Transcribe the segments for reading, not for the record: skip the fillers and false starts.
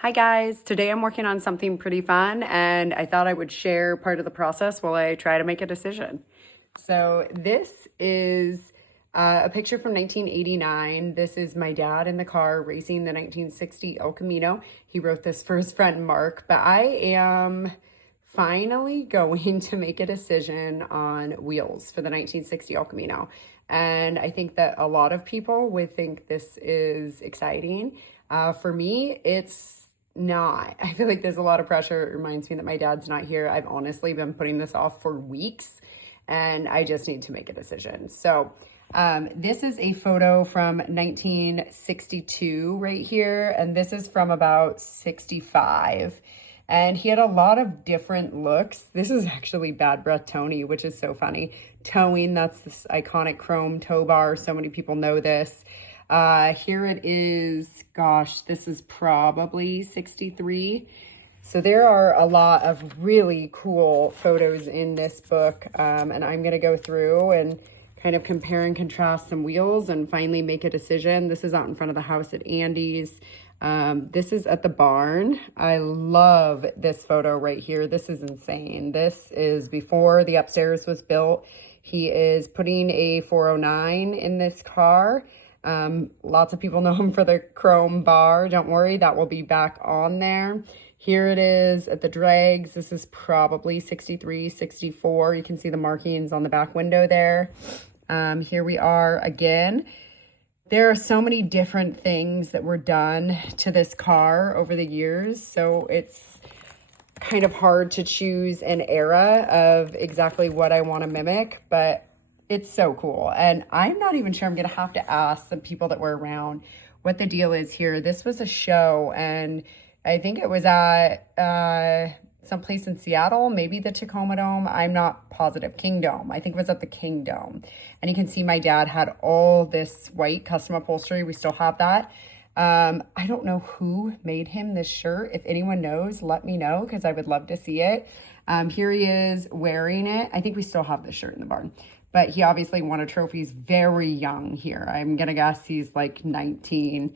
Hi guys, today I'm working on something pretty fun and I thought I would share part of the process while I try to make a decision. So this is a picture from 1989. This is my dad in the car racing the 1960 El Camino. He wrote this for his friend Mark, but I am finally going to make a decision on wheels for the 1960 El Camino. And I think that a lot of people would think this is exciting. For me, it's not. I feel like there's a lot of pressure. It reminds me that my dad's not here. I've honestly been putting this off for weeks and I just need to make a decision. So this is a photo from 1962 right here. And this is from about 65. And he had a lot of different looks. This is actually Bad Breath Tony, which is so funny. Towing, that's this iconic chrome tow bar. So many people know this. Here it is, gosh, this is probably 63. So there are a lot of really cool photos in this book. And I'm going to go through and kind of compare and contrast some wheels and finally make a decision. This is out in front of the house at Andy's. This is at the barn. I love this photo right here. This is insane. This is before the upstairs was built. He is putting a 409 in this car. Lots of people know him for the chrome bar. Don't worry, that will be back on there. Here it is at the drags. This is probably 63, 64. You can see the markings on the back window there. Here we are again. There are so many different things that were done to this car over the years. So it's kind of hard to choose an era of exactly what I want to mimic, but it's so cool. And I'm not even sure, I'm going to have to ask some people that were around what the deal is here. This was a show, and I think it was at someplace in Seattle, maybe the Tacoma Dome. I'm not positive. King Dome. I think it was at the King Dome. And you can see my dad had all this white custom upholstery. We still have that. I don't know who made him this shirt. If anyone knows, let me know because I would love to see it. Here he is wearing it. I think we still have this shirt in the barn. But he obviously won a trophy. He's very young here. I'm going to guess he's like 19.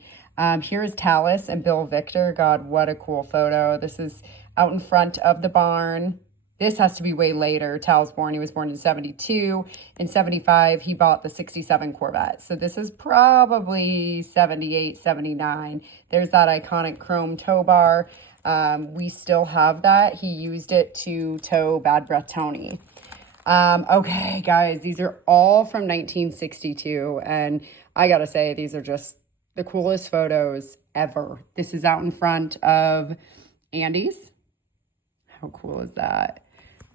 Here is Tallis and Bill Victor. God, what a cool photo. This is out in front of the barn. This has to be way later. Tal's born. He was born in 72. In 75, he bought the 67 Corvette. So this is probably 78, 79. There's that iconic chrome tow bar. We still have that. He used it to tow Bad Breath Tony. Okay, guys, these are all from 1962, and I gotta say, these are just the coolest photos ever. This is out in front of Andy's. How cool is that?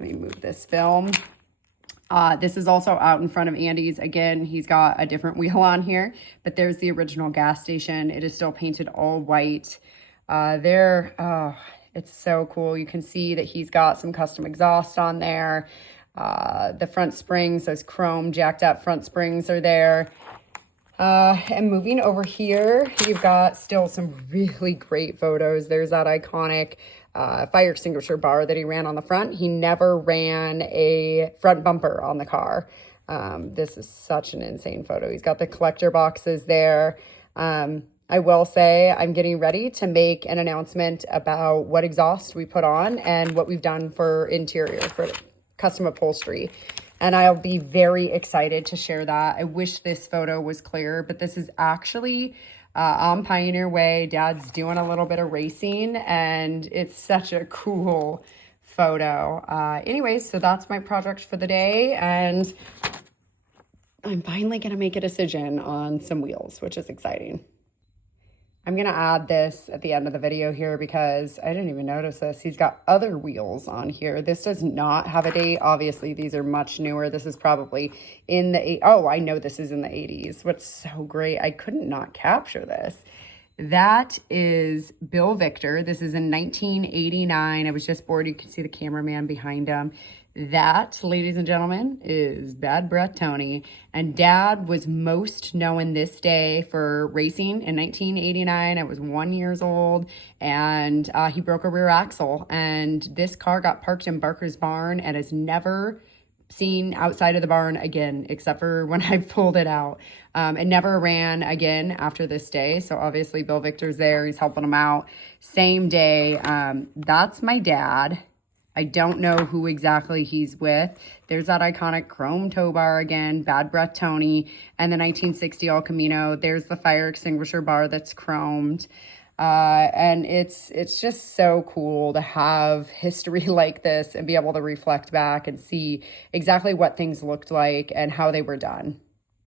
Let me move this film. This is also out in front of Andy's. Again, he's got a different wheel on here, but there's the original gas station. It is still painted all white. It's so cool. You can see that he's got some custom exhaust on there. The front springs, those chrome jacked up front springs are there. And moving over here, you've got still some really great photos. There's that iconic fire extinguisher bar that he ran on the front. He never ran a front bumper on the car. This is such an insane photo. He's got the collector boxes there. I will say I'm getting ready to make an announcement about what exhaust we put on and what we've done for interior, for custom upholstery. And I'll be very excited to share that. I wish this photo was clearer, but this is actually on Pioneer Way. Dad's doing a little bit of racing and it's such a cool photo. Anyways, so that's my project for the day. And I'm finally going to make a decision on some wheels, which is exciting. I'm going to add this at the end of the video here because I didn't even notice this. He's got other wheels on here. This does not have a date. Obviously, these are much newer. This is probably in the, I know this is in the 80s. What's so great, I couldn't not capture this. That is Bill Victor. This is in 1989. I was just bored. You can see the cameraman behind him. That, ladies and gentlemen, is Bad Breath Tony. And Dad was most known this day for racing in 1989. I was 1 year old, and he broke a rear axle. And this car got parked in Barker's barn and has never seen outside of the barn again, except for when I pulled it out. It never ran again after this day. So obviously Bill Victor's there. He's helping him out. Same day. That's my dad. I don't know who exactly he's with. There's that iconic chrome tow bar again, Bad Breath Tony, and the 1960 El Camino. There's the fire extinguisher bar that's chromed. And it's just so cool to have history like this and be able to reflect back and see exactly what things looked like and how they were done.